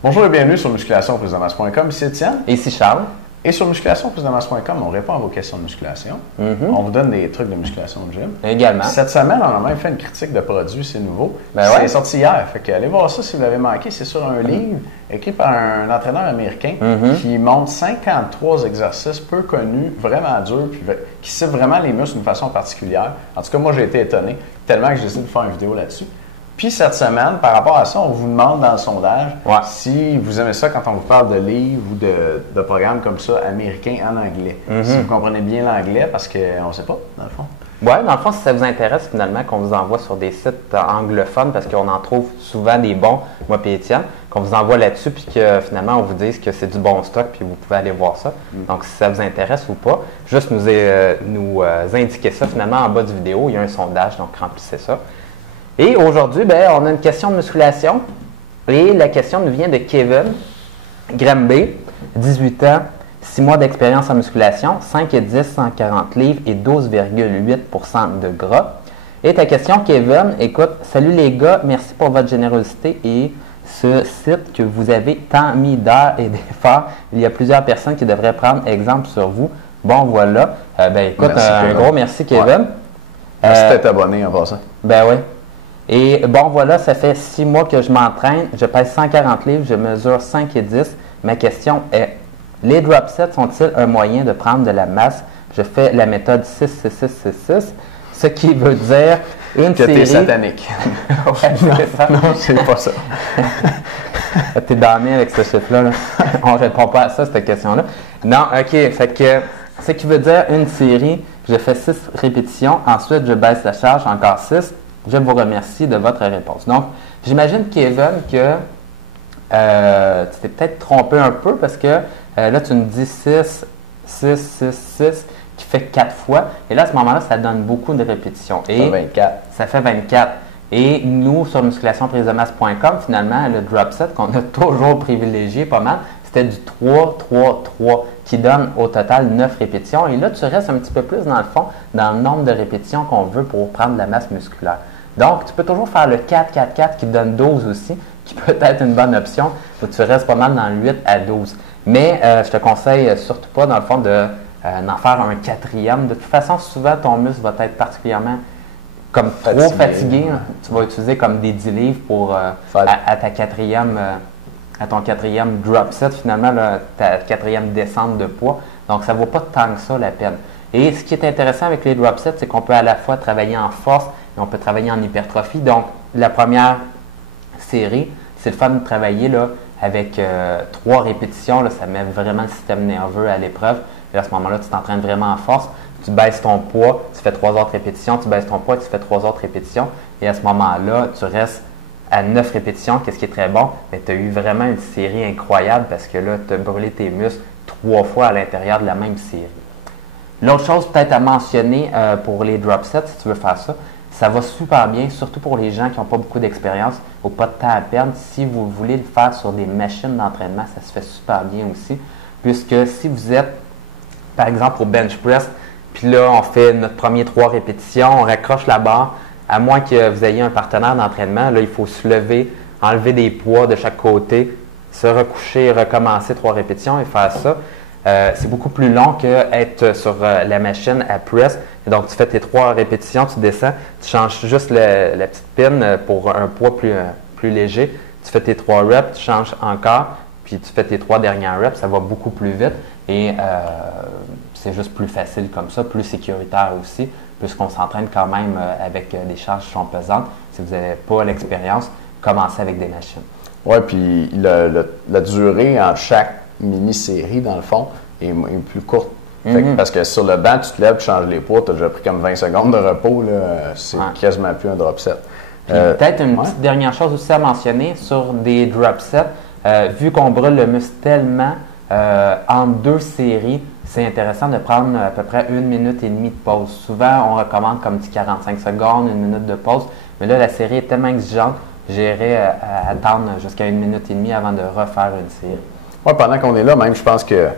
Bonjour et bienvenue sur musculationprisemasse.com. Ici Étienne. Et ici Charles. Et sur musculationprisemasse.com, on répond à vos questions de musculation. On vous donne des trucs de musculation au gym. Également. Cette semaine, on a même fait une critique de produits, c'est nouveau. C'est sorti hier. Fait que allez voir ça si vous l'avez manqué. C'est sur un livre écrit par un entraîneur américain qui montre 53 exercices peu connus, vraiment durs, puis qui ciblent vraiment les muscles d'une façon particulière. En tout cas, moi, j'ai été étonné, tellement que j'ai décidé de faire une vidéo là-dessus. Puis cette semaine, par rapport à ça, on vous demande dans le sondage si vous aimez ça quand on vous parle de livres ou de programmes comme ça, américains en anglais. Si vous comprenez bien l'anglais, parce qu'on ne sait pas, dans le fond. Oui, dans le fond, si ça vous intéresse finalement qu'on vous envoie sur des sites anglophones, parce qu'on en trouve souvent des bons, moi et Étienne, qu'on vous envoie là-dessus, puis que finalement on vous dise que c'est du bon stock, puis vous pouvez aller voir ça. Donc si ça vous intéresse ou pas, juste nous indiquer ça finalement en bas de vidéo. Il y a un sondage, donc remplissez ça. Et aujourd'hui, on a une question de musculation. Et la question nous vient de Kevin Gramby, 18 ans, 6 mois d'expérience en musculation, 5 et 10, 140 livres et 12,8% de gras. Et ta question, Kevin, écoute, salut les gars, merci pour votre générosité et ce site que vous avez tant mis d'heures et d'efforts. Il y a plusieurs personnes qui devraient prendre exemple sur vous. Bon, voilà. Écoute, merci, un gros merci, Kevin. Merci d'être abonné en passant. Ben oui. Et bon, voilà, ça fait 6 mois que je m'entraîne. Je pèse 140 livres, je mesure 5 et 10. Ma question est, les drop sets sont-ils un moyen de prendre de la masse? Je fais la méthode 6-6-6-6-6, ce qui veut dire une que série... t'es satanique. Ouais, c'est ça. Non, c'est pas ça. T'es damné avec ce chiffre-là. Là. On ne répond pas à ça, cette question-là. Non, OK. Fait que, ce qui veut dire une série, je fais 6 répétitions. Ensuite, je baisse la charge, encore 6. Je vous remercie de votre réponse. Donc, j'imagine, Kevin, que tu t'es peut-être trompé un peu parce que là, tu me dis 6, 6, 6, 6, qui fait 4 fois. Et là, à ce moment-là, ça donne beaucoup de répétitions. Ça fait 24. Ça fait 24. Et nous, sur musculationprisemasse.com, finalement, le drop set qu'on a toujours privilégié pas mal, c'était du 3, 3, 3, qui donne au total 9 répétitions. Et là, tu restes un petit peu plus dans le fond, dans le nombre de répétitions qu'on veut pour prendre de la masse musculaire. Donc, tu peux toujours faire le 4, 4, 4 qui donne 12 aussi, qui peut être une bonne option, où tu restes pas mal dans le 8 à 12. Mais je te conseille surtout pas, dans le fond, d'en faire un quatrième. De toute façon, souvent, ton muscle va être particulièrement comme trop fatigué. Tu vas utiliser comme des 10 livres pour à ton quatrième drop set, finalement, là, ta quatrième descente de poids. Donc, ça ne vaut pas tant que ça la peine. Et ce qui est intéressant avec les drop sets, c'est qu'on peut à la fois travailler en force et on peut travailler en hypertrophie. Donc, la première série, c'est le fun de travailler là, avec 3 répétitions. Là, ça met vraiment le système nerveux à l'épreuve. Et à ce moment-là, tu t'entraînes vraiment en force. Tu baisses ton poids, tu fais 3 autres répétitions. Tu baisses ton poids, tu fais 3 autres répétitions. Et à ce moment-là, tu restes à 9 répétitions, qu'est-ce qui est très bon, mais tu as eu vraiment une série incroyable parce que là, tu as brûlé tes muscles 3 fois à l'intérieur de la même série. L'autre chose peut-être à mentionner pour les drop sets, si tu veux faire ça, ça va super bien, surtout pour les gens qui n'ont pas beaucoup d'expérience ou pas de temps à perdre. Si vous voulez le faire sur des machines d'entraînement, ça se fait super bien aussi, puisque si vous êtes, par exemple, au bench press, puis là, on fait notre premier 3 répétitions, on raccroche la barre, à moins que vous ayez un partenaire d'entraînement, là, il faut se lever, enlever des poids de chaque côté, se recoucher, recommencer 3 répétitions et faire ça. C'est beaucoup plus long qu'être sur la machine à press. Et donc, tu fais tes 3 répétitions, tu descends, tu changes juste la petite pin pour un poids plus léger. Tu fais tes 3 reps, tu changes encore, puis tu fais tes 3 dernières reps. Ça va beaucoup plus vite et c'est juste plus facile comme ça, plus sécuritaire aussi, puisqu'on s'entraîne quand même avec des charges qui sont pesantes. Si vous n'avez pas l'expérience, commencez avec des machines. Oui, puis la durée entre chaque mini-série, dans le fond, est plus courte. Parce que sur le banc, tu te lèves, tu changes les poids, tu as déjà pris comme 20 secondes de repos, c'est quasiment plus un drop set. Peut-être une petite dernière chose aussi à mentionner sur des drop sets, vu qu'on brûle le muscle tellement en 2 séries, c'est intéressant de prendre à peu près 1 minute et demie de pause. Souvent, on recommande comme petit 45 secondes, 1 minute de pause, mais là, la série est tellement exigeante, j'irai attendre jusqu'à 1 minute et demie avant de refaire une série. Oui, pendant qu'on est là, même, je pense que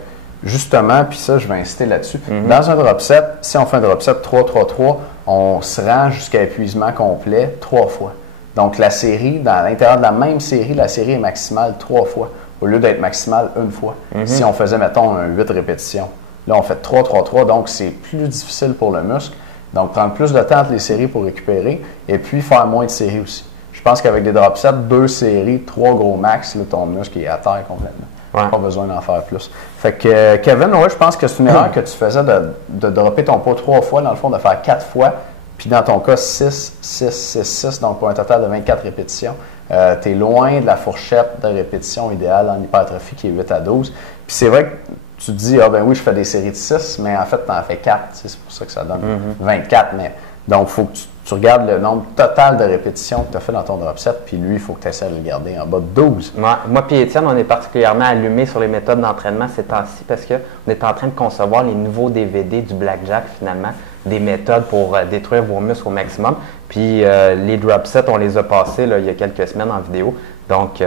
justement, puis ça, je vais insister là-dessus. Dans un drop set, si on fait un drop set 3-3-3, on se rend jusqu'à épuisement complet 3 fois. Donc, la série, dans l'intérieur de la même série, la série est maximale 3 fois, au lieu d'être maximale 1 fois. Si on faisait, mettons, 8 répétitions. Là, on fait 3, 3, 3, donc c'est plus difficile pour le muscle. Donc, prendre plus de temps entre les séries pour récupérer et puis faire moins de séries aussi. Je pense qu'avec des drop sets, 2 séries, 3 gros max, là, ton muscle est à terre complètement. Ouais. Pas besoin d'en faire plus. Fait que Kevin, ouais, je pense que c'est une erreur que tu faisais de dropper ton poids 3 fois, dans le fond, de faire 4 fois. Puis dans ton cas, 6, 6, 6, 6, donc pour un total de 24 répétitions. Tu es loin de la fourchette de répétition idéale en hypertrophie qui est 8 à 12. Puis c'est vrai que tu te dis, ah ben oui, je fais des séries de 6, mais en fait, tu en fais 4. C'est pour ça que ça donne 24. Mais, donc, il faut que tu regardes le nombre total de répétitions que tu as fait dans ton drop set, puis lui, il faut que tu essaies de le garder en bas de 12. Moi et Étienne, on est particulièrement allumés sur les méthodes d'entraînement ces temps-ci parce qu'on est en train de concevoir les nouveaux DVD du Blackjack, finalement, des méthodes pour détruire vos muscles au maximum. Puis les drop sets, on les a passés là, il y a quelques semaines en vidéo. Donc,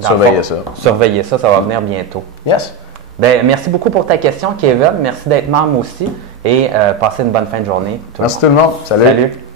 surveillez ça, ça va venir bientôt. Yes. Ben, merci beaucoup pour ta question, Kevin. Merci d'être membre aussi et passez une bonne fin de journée. Merci tout le monde. Salut.